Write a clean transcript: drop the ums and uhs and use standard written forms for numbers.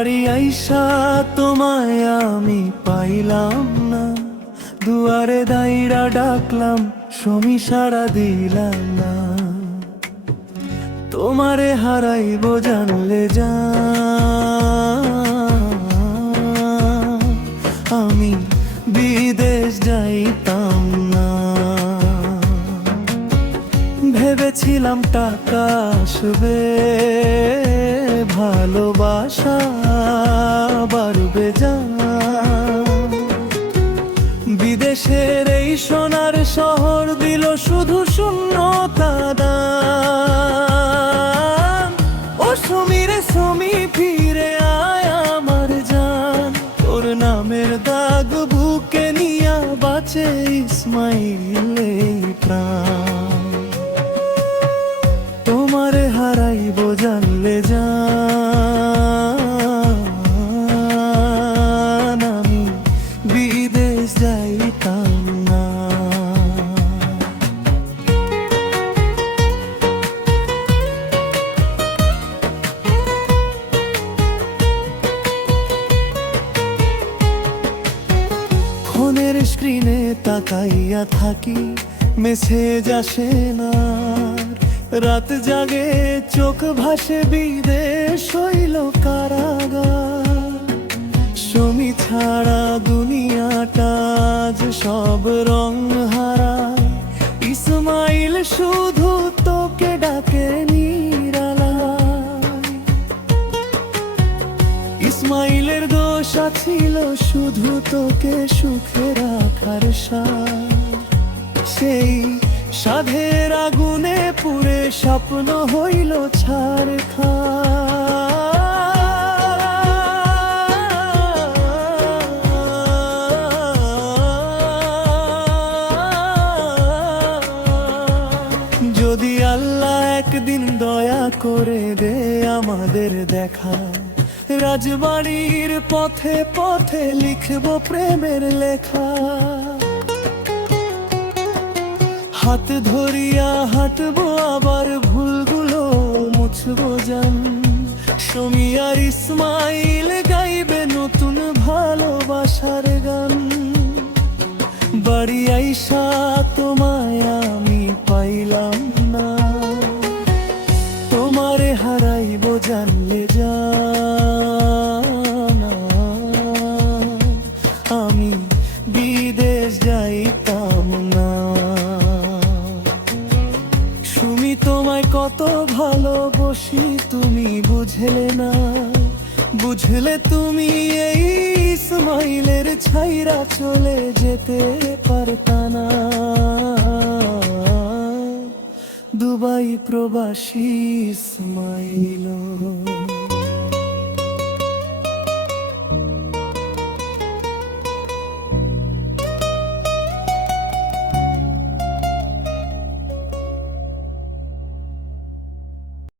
বাড়ি আইসা তোমায় আমি পাইলাম না, দুয়ারে দাইরা ডাকলাম সমী সারা দিলাম না। তোমারে হারাইব জানলে আমি বিদেশ যাইতাম না। ভেবেছিলাম টাকা আসবে, ভালোবাসা বাড়বে বিদেশের এই সোনার শহর দিল শুধু শূন্যতা দান। ও সমীরে সমী ফিরে আয় আমার জান, তোর নামের দাগ বুকে নিয়া বাঁচে ইসমাইল এই প্রাণ। তোমারে হারাইব জানলে আমি বিদেশ যাইতাম না। ফোনের স্ক্রিনে তাকাইয়া থাকি, মেসেজ আসে না, রাত জাগে চোখ ভাসে বিদেশ হইল কারাগার। সমী ছাড়া দুনিয়াটা আজ সব রং হারায়, ইসমাইল শুধু তোকে ডাকে নিরালায়। ইসমাইলের দোষ ছিল শুধু তোকে সুখে রাখার সাথ, সেই সাধের আগুনে পুরে স্বপ্ন হইল ছারখার। যদি আল্লাহ একদিন দয়া করে দে আমাদের দেখা, রাজবাড়ির পথে পথে লিখব প্রেমের লেখা। হাত ধরিয়া হাঁটবো আবার ভুলগুলো মুছবো জান। সমী আর ইসমাইল গাইবে নতুন ভালোবাসার গান। বাড়ি আইসা তোমায় আমি পাইলাম না, তোমারে হারাইব জানলে আমি বিদেশ যাইতাম না। তোমায় কত ভালোবাসি তুমি বুঝলে না, বুঝলে তুমি এই ইসমাইলের ছাইরা চলে যেতে পারতা না। দুবাই প্রবাসী ইসমাইল।